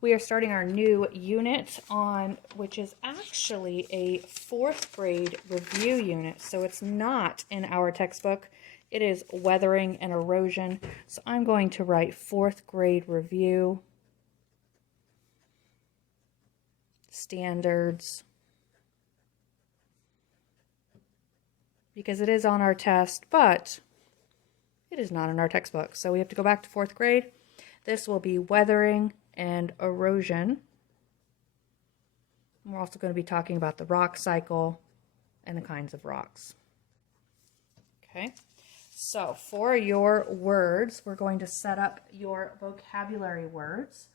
We are starting our new unit on, which is actually a 4th grade review unit. So it's not in our textbook. It is weathering and erosion. So I'm going to write 4th grade review, standards, because it is on our test, but it is not in our textbook. So we have to go back to 4th grade. This will be weathering and erosion. We're also going to be talking about the rock cycle and the kinds of rocks. Okay, so for your words, we're going to set up your vocabulary words.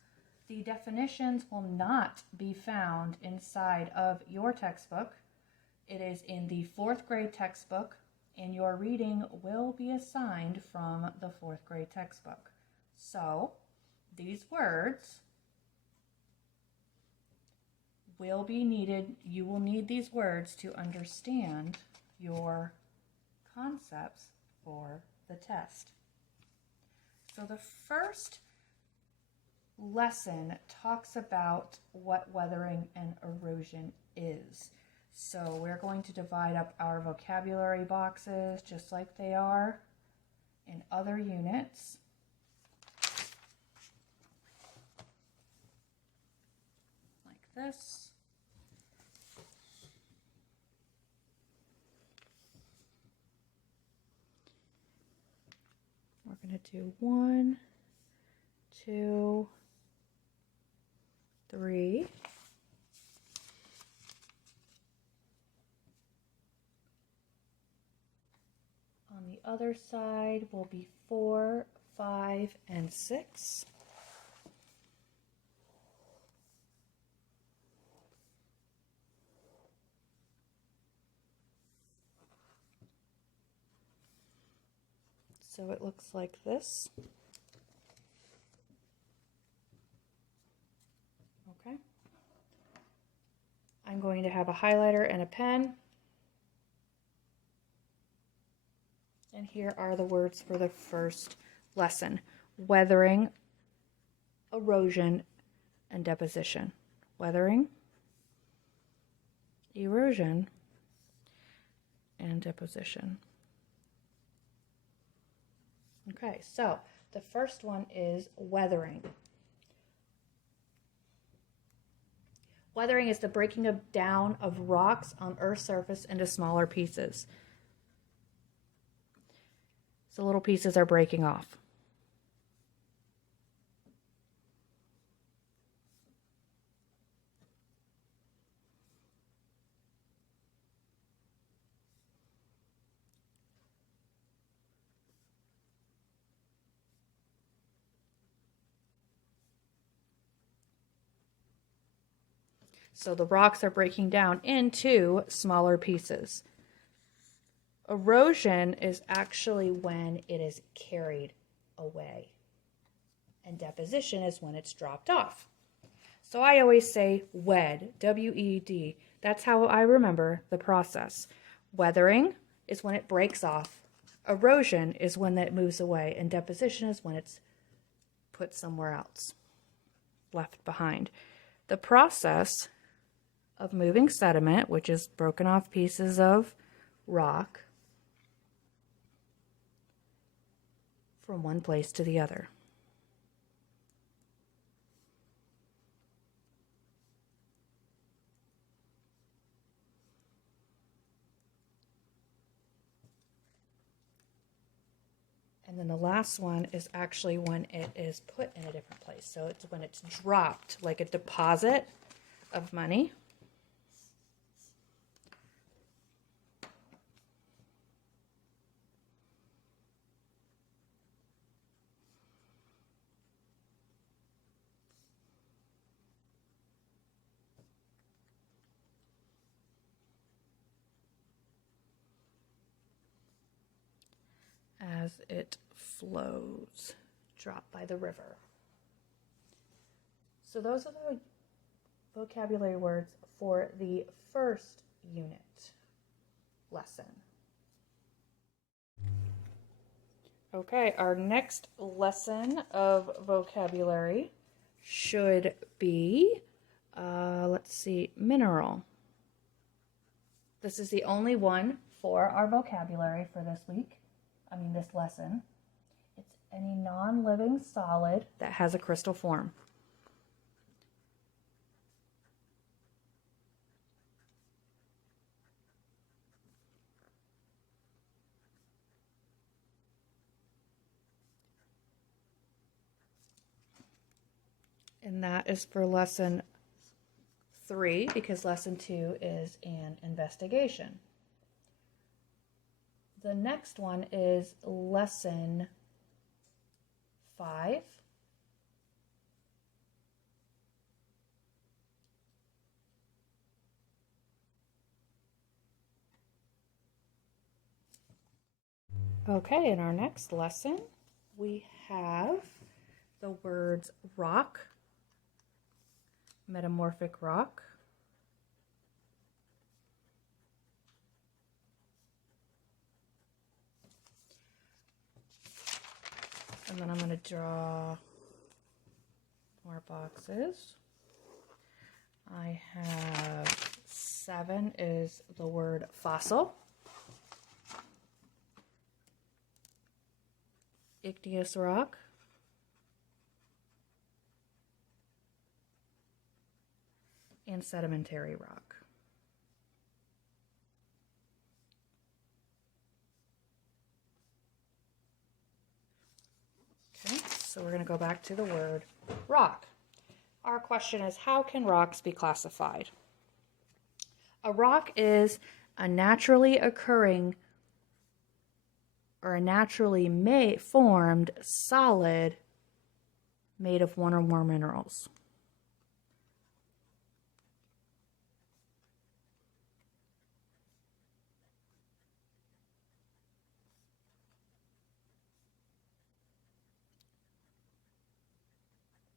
The definitions will not be found inside of your textbook. It is in the 4th grade textbook, and your reading will be assigned from the 4th grade textbook. So these words will be needed. You will need these words to understand your concepts for the test. So the first lesson talks about what weathering and erosion is. So we're going to divide up our vocabulary boxes just like they are in other units. Like this. We're going to do 1, 2, 3. On the other side will be 4, 5, and 6. So it looks like this. Okay. I'm going to have a highlighter and a pen. And here are the words for the first lesson: weathering, erosion, and deposition. Weathering, erosion, and deposition. Okay, so the first one is weathering. Weathering is the breaking down of rocks on Earth's surface into smaller pieces. So little pieces are breaking off. So the rocks are breaking down into smaller pieces. Erosion is actually when it is carried away. And deposition is when it's dropped off. So I always say WED, W-E-D. That's how I remember the process. Weathering is when it breaks off. Erosion is when it moves away. And deposition is when it's put somewhere else, left behind. The process of moving sediment, which is broken off pieces of rock, from one place to the other. And then the last one is actually when it is put in a different place. So it's when it's dropped, like a deposit of money. As it flows, dropped by the river. So those are the vocabulary words for the first unit lesson. Okay, our next lesson of vocabulary should be, let's see, mineral. This is the only one for our vocabulary for this week. This lesson. It's any non-living solid that has a crystal form. And that is for lesson 3, because lesson 2 is an investigation. The next one is lesson 5. Okay, in our next lesson, we have the words rock, metamorphic rock, and then I'm going to draw more boxes. I have 7 is the word fossil, igneous rock, and sedimentary rock. Okay, so we're going to go back to the word rock. Our question is, how can rocks be classified? A rock is a naturally occurring or a naturally formed solid made of one or more minerals.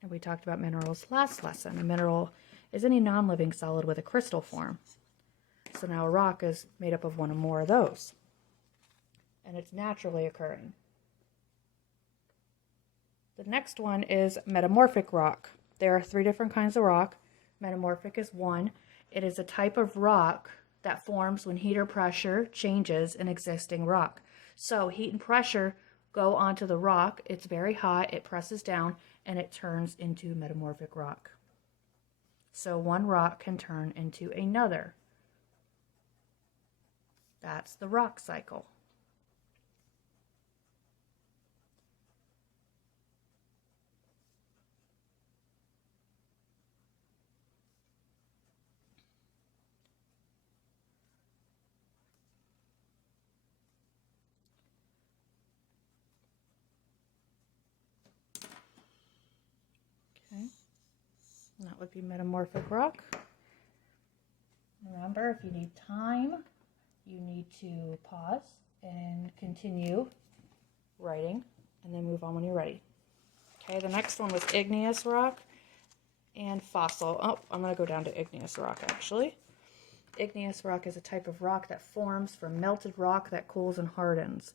And we talked about minerals last lesson. A mineral is any non-living solid with a crystal form. So now a rock is made up of one or more of those. And it's naturally occurring. The next one is metamorphic rock. There are 3 different kinds of rock. Metamorphic is one. It is a type of rock that forms when heat or pressure changes an existing rock. So heat and pressure go onto the rock. It's very hot. It presses down and it turns into metamorphic rock. So one rock can turn into another. That's the rock cycle. And that would be metamorphic rock. Remember, if you need time, you need to pause and continue writing and then move on when you're ready. Okay, the next one was igneous rock and fossil. Oh, I'm going to go down to igneous rock actually. Igneous rock is a type of rock that forms from melted rock that cools and hardens,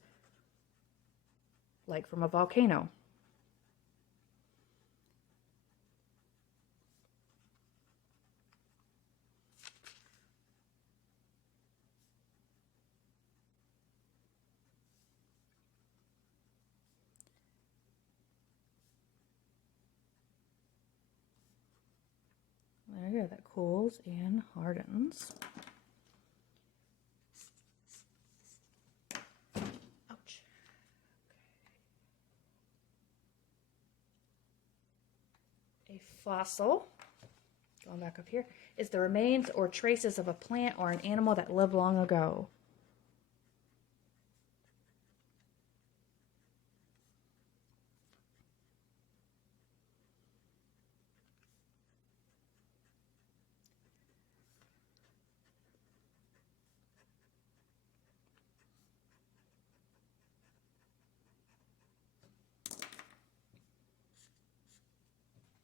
like from a volcano. There you go, that cools and hardens. Ouch. Okay. A fossil, going back up here, is the remains or traces of a plant or an animal that lived long ago.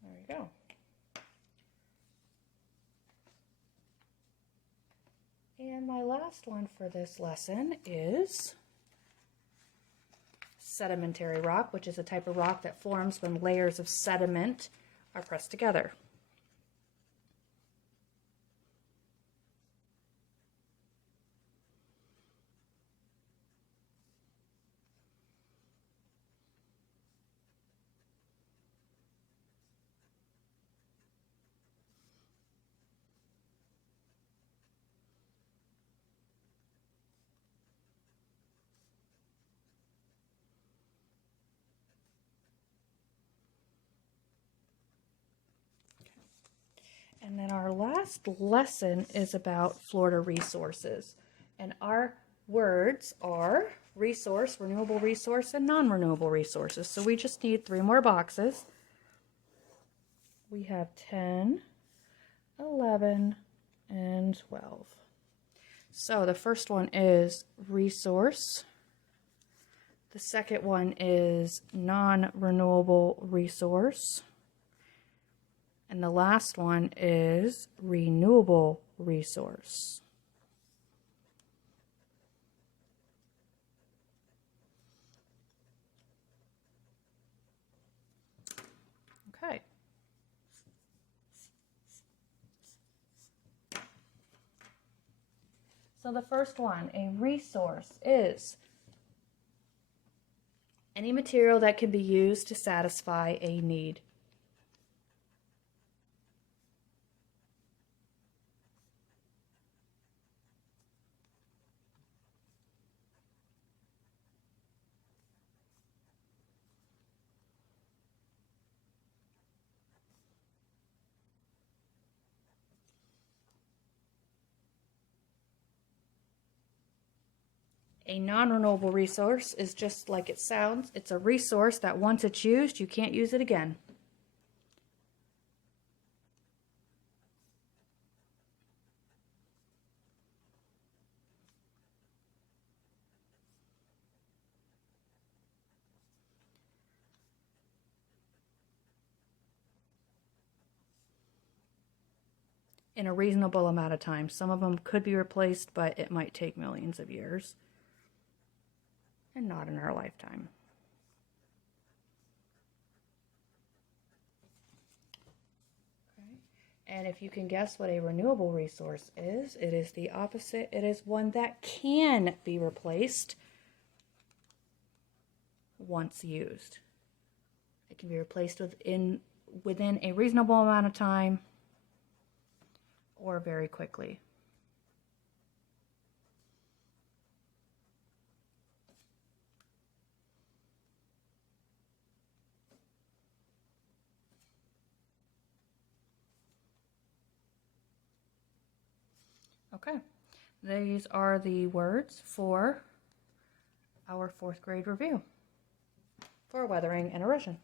There you go. And my last one for this lesson is sedimentary rock, which is a type of rock that forms when layers of sediment are pressed together. And then our last lesson is about Florida resources. And our words are resource, renewable resource, and non-renewable resources. So we just need 3 more boxes. We have 10, 11, and 12. So the first one is resource. The second one is non-renewable resource. And the last one is renewable resource. Okay. So the first one, a resource, is any material that can be used to satisfy a need. A non-renewable resource is just like it sounds. It's a resource that once it's used, you can't use it again. In a reasonable amount of time. Some of them could be replaced, but it might take millions of years. And not in our lifetime. Okay. And if you can guess what a renewable resource is, it is the opposite. It is one that can be replaced once used. It can be replaced within a reasonable amount of time or very quickly. Okay, these are the words for our 4th grade review for weathering and erosion.